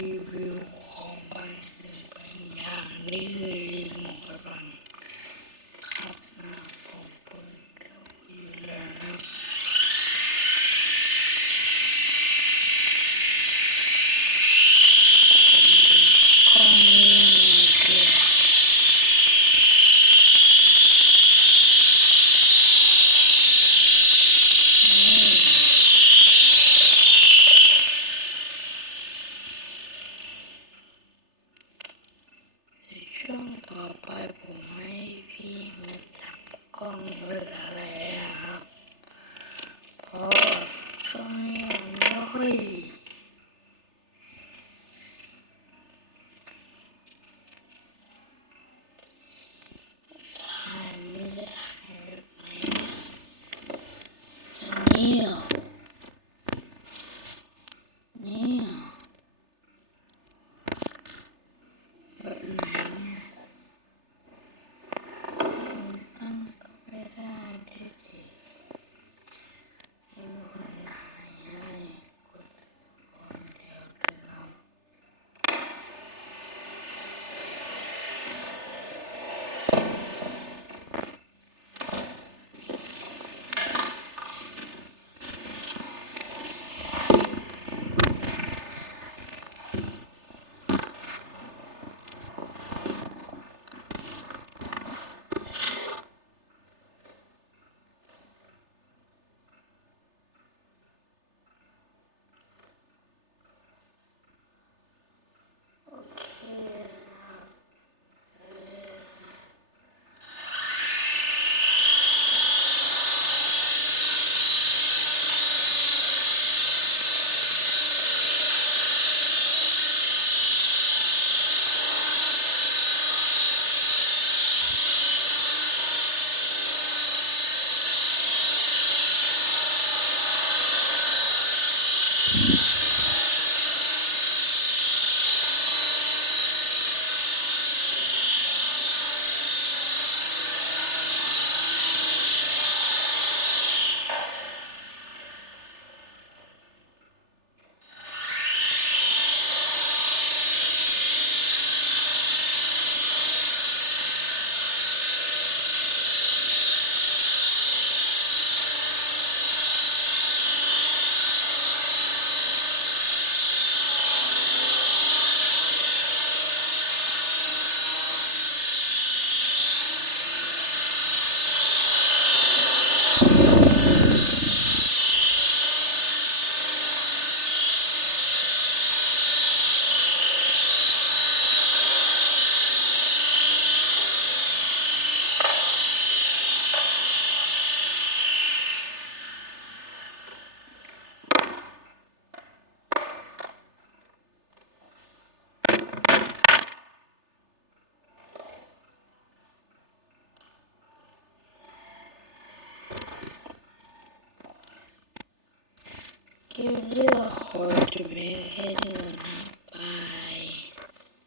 รีวิวของบางสิ่งบางอย่างนี่คือลิงกำลังขับมาของคนเก่าอยู่แล้วนะข้อนี้เกี่ยวช่วงต่อไปผมให้พี่มาจับกล้องเพื่ออะไรนะครับเพราะช่วงนี้ผมไม่ค่อยถ่ายไม่ได้ถ่ายแบบไหนอันนี้เหรอเนี่ยแบบไหนเนี่ยตั้งก็ไม่ได้ดิให้คนถ่ายให้กดคนเดียวเลยครับโอเคคลิปนี้ก็ขอจบเพียงแค่นี้ก่อนนะ